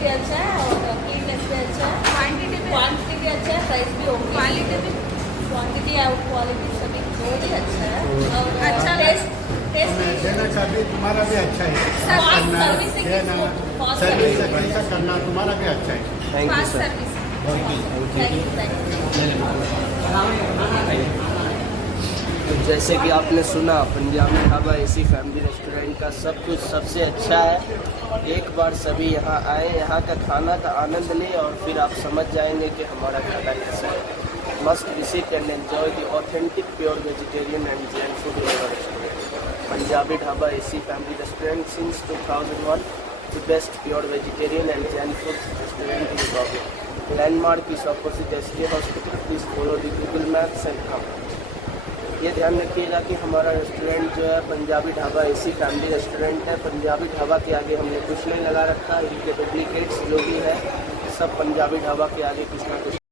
भी अच्छा है और क्लीननेस भी अच्छा है, क्वांटिटी भी अच्छा है, प्राइस भी होगी, क्वांटिटी और क्वालिटी सभी बहुत ही अच्छा है और अच्छा टेस्ट देना चाहती तुम्हारा भी अच्छा है, सर्विसिंग सर्विस कैसा करना तुम्हारा भी अच्छा है। Thank you sir. तो जैसे कि आपने सुना, Punjabi dhaba AC family restaurant का सब कुछ सबसे अच्छा है। एक बार सभी यहाँ आए, यहाँ का खाना का आनंद लें और फिर आप समझ जाएंगे कि हमारा खाना कैसा है। Must visit and enjoy the authentic pure vegetarian and Jain food in our restaurant. Punjabi dhaba AC family restaurant since 2001, the best pure vegetarian and Jain food restaurant in Bombay. Landmark is opposite SK hospital. Please follow the Google maps and come. ये ध्यान रखिएगा कि हमारा restaurant जो है Punjabi dhaba AC family restaurant है। पंजाबी ढाबा के आगे हमने कुछ नहीं लगा रखा, इनके डुप्लीकेट्स जो भी है सब पंजाबी ढाबा के आगे कुछ ना कुछ